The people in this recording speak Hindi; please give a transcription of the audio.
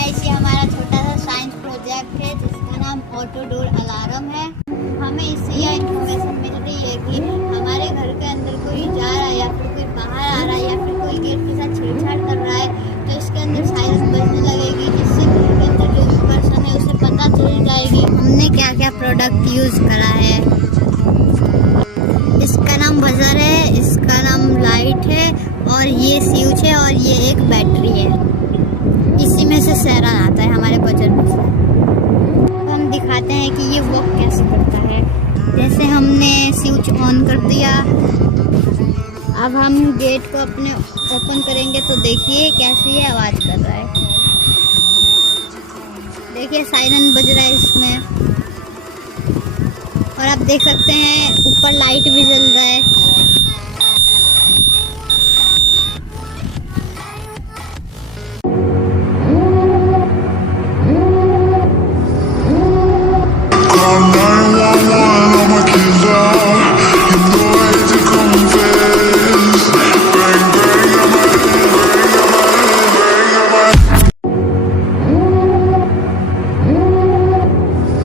गाइस, ये हमारा छोटा सा साइंस प्रोजेक्ट है जिसका नाम ऑटो डोर अलार्म है। हमें इससे यह इन्फॉर्मेशन मिल रही है कि हमारे घर के अंदर कोई जा रहा है या फिर कोई बाहर आ रहा है या फिर कोई गेट के साथ छेड़छाड़ कर रहा है, तो इसके अंदर साइरन बजने लगेगी, जिससे घर के अंदर जो भी पर्सन है उसे पता चल जाएगी। हमने क्या क्या प्रोडक्ट यूज़ करा है। इसका नाम बजर है, इसका नाम लाइट है, और ये स्विच है, और ये एक बैटरी है। इसी में से सायरन आता है हमारे बजर में से। हम दिखाते हैं कि ये वर्क कैसे करता है। जैसे हमने स्विच ऑन कर दिया, अब हम गेट को अपने ओपन करेंगे तो देखिए कैसी ये आवाज़ कर रहा है। देखिए सायरन बज रहा है इसमें, और आप देख सकते हैं ऊपर लाइट भी जल रहा है। Call 911, all my keys out.